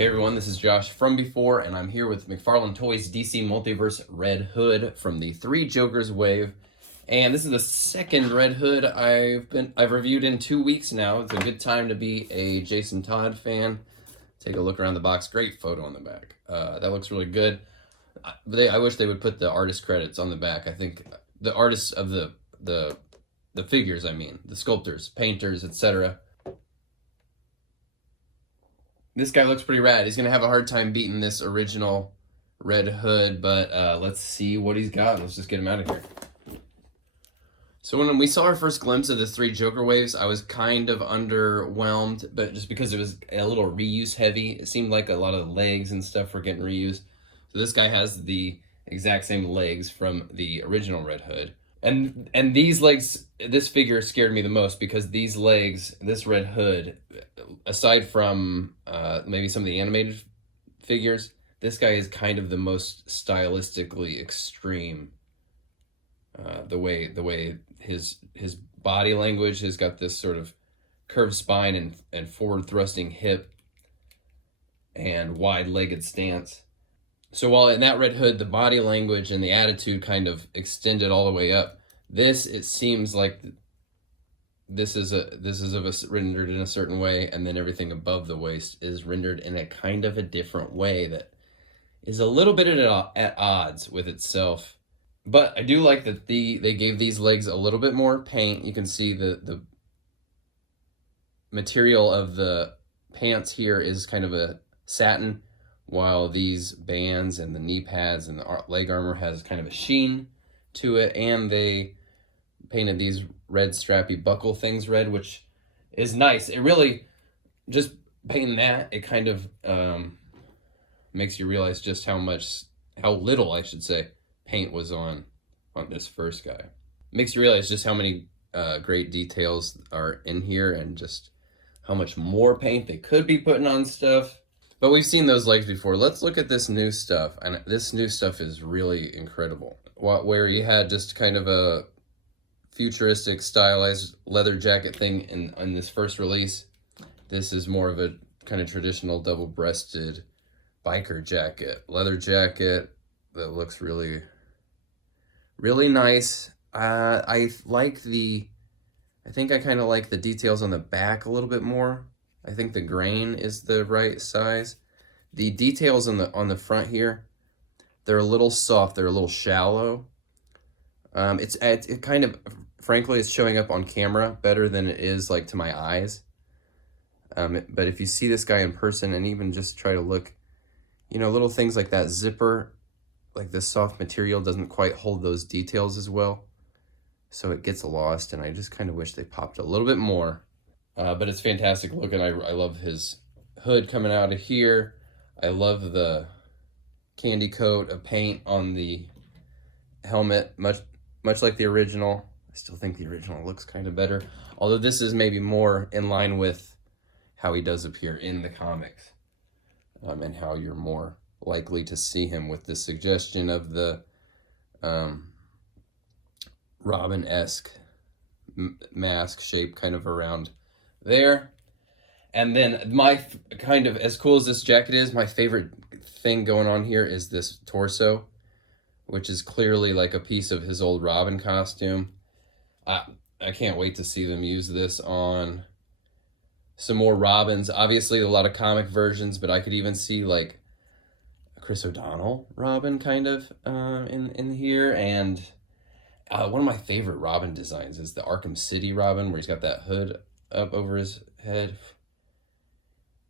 Hey everyone, this is Josh from before, and I'm here with McFarlane Toys DC Multiverse Red Hood from the Three Jokers wave. And this is the second Red Hood I've reviewed in 2 weeks now. It's a good time to be a Jason Todd fan. Take a look around the box. Great photo on the back. That looks really good. I wish they would put the artist credits on the back. I think the artists of the figures, the sculptors, painters, etc. This guy looks pretty rad. He's going to have a hard time beating this original Red Hood, but let's see what he's got. Let's just get him out of here. So when we saw our first glimpse of the Three Joker waves, I was kind of underwhelmed, but just because it was a little reuse heavy. It seemed like a lot of the legs and stuff were getting reused. So this guy has the exact same legs from the original Red Hood. And these legs, this figure scared me the most because these legs, this Red Hood, aside from maybe some of the animated figures, this guy is kind of the most stylistically extreme. The way his body language has got this sort of curved spine and forward thrusting hip and wide-legged stance. So while in that Red Hood, the body language and the attitude kind of extended all the way up, it seems like this is rendered in a certain way, and then everything above the waist is rendered in a kind of a different way that is a little bit at odds with itself. But I do like that they gave these legs a little bit more paint. You can see the material of the pants here is kind of a satin, while these bands and the knee pads and the leg armor has kind of a sheen to it. And they painted these red strappy buckle things red, which is nice. It really, just painting that, it kind of makes you realize just how little, I should say, paint was on this first guy. Makes you realize just how many great details are in here and just how much more paint they could be putting on stuff. But we've seen those legs before. Let's look at this new stuff. And this new stuff is really incredible. Where you had just kind of a futuristic stylized leather jacket thing in this first release. This is more of a kind of traditional double-breasted biker jacket. Leather jacket that looks really, really nice. I think I kind of like the details on the back a little bit more. I think the grain is the right size. The details on the front here, they're a little soft. They're a little shallow. It kind of, frankly, it's showing up on camera better than it is like to my eyes. But if you see this guy in person and even just try to look, little things like that zipper, like this soft material doesn't quite hold those details as well. So it gets lost, and I just kind of wish they popped a little bit more. But it's fantastic looking. I love his hood coming out of here. I love the candy coat of paint on the helmet, much like the original. I still think the original looks kind of better, although this is maybe more in line with how he does appear in the comics, and how you're more likely to see him with the suggestion of the Robin-esque mask shape kind of around there. And then as cool as this jacket is, my favorite thing going on here is this torso, which is clearly like a piece of his old Robin costume. I can't wait to see them use this on some more Robins. Obviously a lot of comic versions, but I could even see like a Chris O'Donnell Robin kind of in here. And one of my favorite Robin designs is the Arkham City Robin, where he's got that hood up over his head.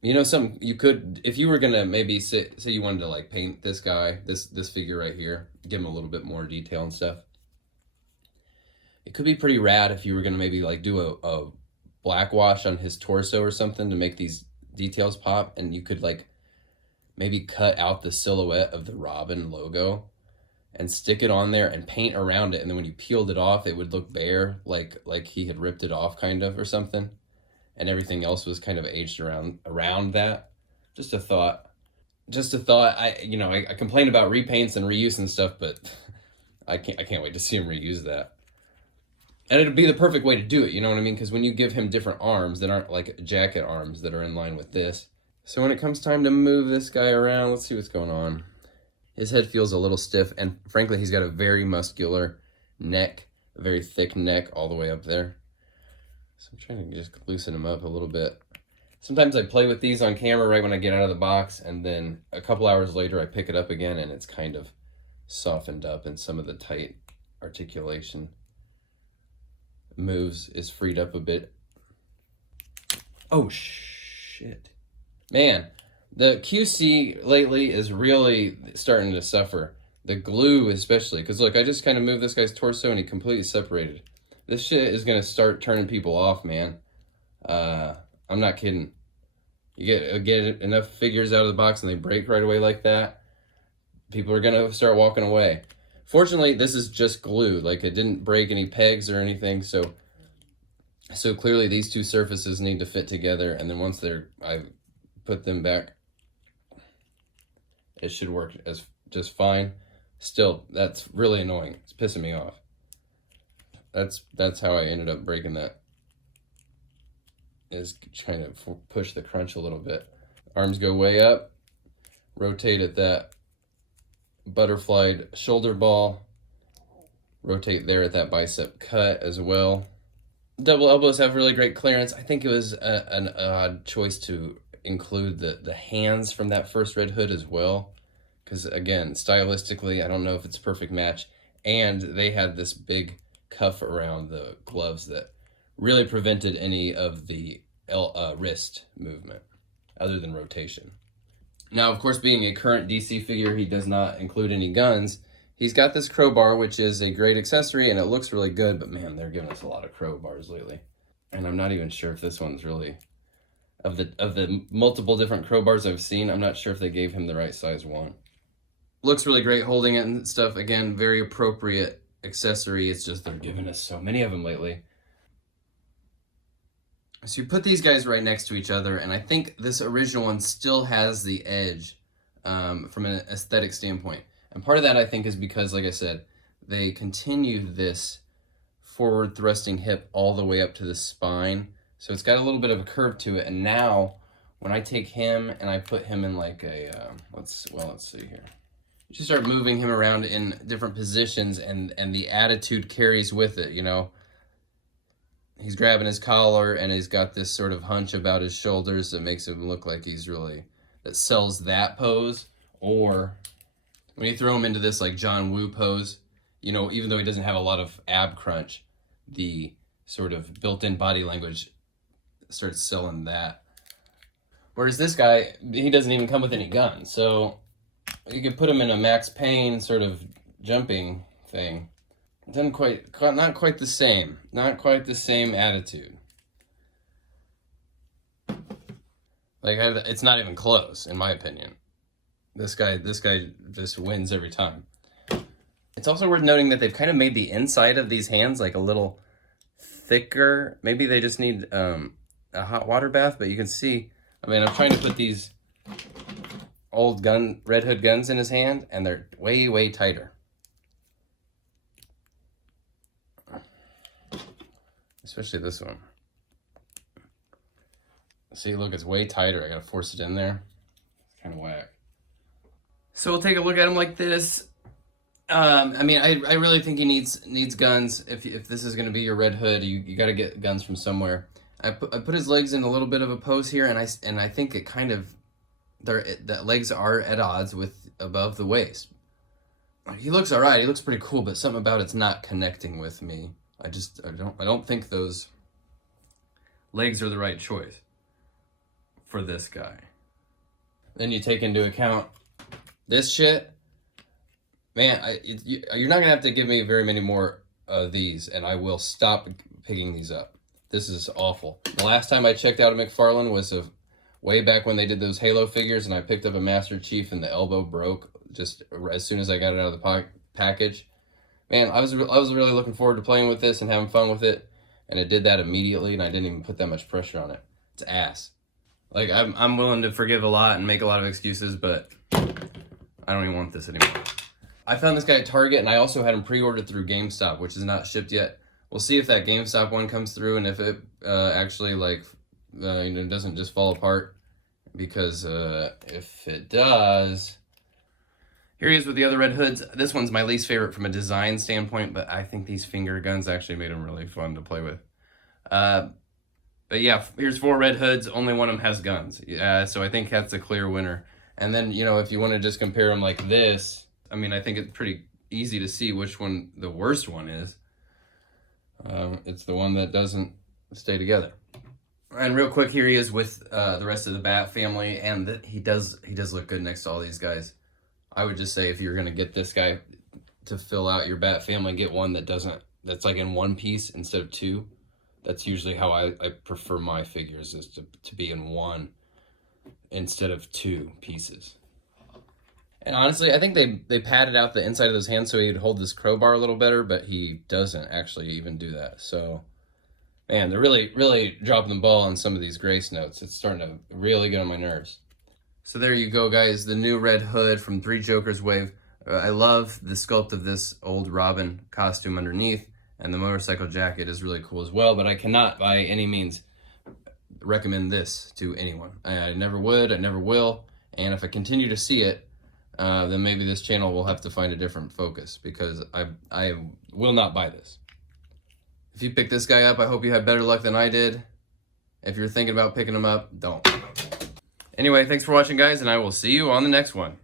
You could, if you were gonna maybe say you wanted to like paint this guy, this figure right here, give him a little bit more detail and stuff. It could be pretty rad if you were gonna maybe like do a black wash on his torso or something to make these details pop, and you could like maybe cut out the silhouette of the Robin logo and stick it on there and paint around it, and then when you peeled it off, it would look bare, like he had ripped it off kind of or something, and everything else was kind of aged around that. Just a thought. I complain about repaints and reuse and stuff, but I can't wait to see him reuse that. And it'd be the perfect way to do it, you know what I mean? Because when you give him different arms that aren't like jacket arms that are in line with this, So when it comes time to move this guy around, let's see what's going on. His head feels a little stiff, and frankly, he's got a very muscular neck, a very thick neck all the way up there. So I'm trying to just loosen him up a little bit. Sometimes I play with these on camera right when I get out of the box, and then a couple hours later I pick it up again and it's kind of softened up, and some of the tight articulation moves is freed up a bit. Oh, shit. Man, the QC lately is really starting to suffer. The glue especially, because look, I just kind of moved this guy's torso and he completely separated. This shit is going to start turning people off, man. I'm not kidding. You get enough figures out of the box and they break right away like that, people are going to start walking away. Fortunately, this is just glue. Like, it didn't break any pegs or anything, so clearly these two surfaces need to fit together, and then once I put them back, it should work as just fine. Still, that's really annoying. It's pissing me off. That's how I ended up breaking that. Is trying to push the crunch a little bit. Arms go way up. Rotate at that butterflied shoulder ball. Rotate there at that bicep cut as well. Double elbows have really great clearance. I think it was an odd choice to include the hands from that first Red Hood as well. Because again, stylistically, I don't know if it's a perfect match. And they had this big cuff around the gloves that really prevented any of the wrist movement other than rotation. Now, of course, being a current DC figure, he does not include any guns. He's got this crowbar, which is a great accessory, and it looks really good, but man, they're giving us a lot of crowbars lately. And I'm not even sure if this one's really, of the multiple different crowbars I've seen, I'm not sure if they gave him the right size one. Looks really great holding it and stuff. Again, very appropriate accessory. It's just they're giving us so many of them lately. So you put these guys right next to each other, and I think this original one still has the edge from an aesthetic standpoint. And part of that, I think, is because, like I said, they continue this forward thrusting hip all the way up to the spine. So it's got a little bit of a curve to it. And now, when I take him and I put him in like a, let's see here. You just start moving him around in different positions, and the attitude carries with it, you know. He's grabbing his collar, and he's got this sort of hunch about his shoulders that makes him look like he's really, that sells that pose. Or when you throw him into this like John Woo pose, you know, even though he doesn't have a lot of ab crunch, the sort of built-in body language starts selling that. Whereas this guy, he doesn't even come with any guns. So you could put him in a Max Payne sort of jumping thing. Not quite the same. Not quite the same attitude. Like, it's not even close, in my opinion. This guy just wins every time. It's also worth noting that they've kind of made the inside of these hands like a little thicker. Maybe they just need a hot water bath, but you can see, I mean, I'm trying to put these old Red Hood guns in his hand, and they're way, way tighter. Especially this one. See, look, it's way tighter. I gotta force it in there. It's kind of whack. So we'll take a look at him like this. I mean, I really think he needs guns. If this is gonna be your Red Hood, you gotta get guns from somewhere. I put his legs in a little bit of a pose here, and I think it kind of, the legs are at odds with above the waist. He looks all right. He looks pretty cool, but something about it's not connecting with me. I don't think those legs are the right choice for this guy. Then you take into account this shit. Man, you're not gonna have to give me very many more of these, and I will stop picking these up. This is awful. The last time I checked out a McFarlane was way back when they did those Halo figures, and I picked up a Master Chief and the elbow broke just as soon as I got it out of the package. Man, I was really looking forward to playing with this and having fun with it, and it did that immediately, and I didn't even put that much pressure on it. It's ass. Like, I'm willing to forgive a lot and make a lot of excuses, but I don't even want this anymore. I found this guy at Target, and I also had him pre-ordered through GameStop, which is not shipped yet. We'll see if that GameStop one comes through, and if it actually, like, doesn't just fall apart because if it does... Here he is with the other Red Hoods. This one's my least favorite from a design standpoint, but I think these finger guns actually made them really fun to play with. But yeah, here's 4 Red Hoods. Only one of them has guns. So I think that's a clear winner. And then, you know, if you want to just compare them like this, I mean, I think it's pretty easy to see which one the worst one is. It's the one that doesn't stay together. And real quick, here he is with the rest of the Bat family, and he does look good next to all these guys. I would just say if you're gonna get this guy to fill out your Bat family, get one that's like in one piece instead of 2. That's usually how I prefer my figures, is to be in one instead of 2 pieces. And honestly, I think they padded out the inside of those hands so he'd hold this crowbar a little better, but he doesn't actually even do that. So, man, they're really dropping the ball on some of these grace notes. It's starting to really get on my nerves. So there you go, guys. The new Red Hood from 3 Jokers Wave. I love the sculpt of this old Robin costume underneath, and the motorcycle jacket is really cool as well, but I cannot by any means recommend this to anyone. I never would, I never will, and if I continue to see it, then maybe this channel will have to find a different focus, because I will not buy this. If you pick this guy up, I hope you had better luck than I did. If you're thinking about picking him up, don't. Anyway, thanks for watching, guys, and I will see you on the next one.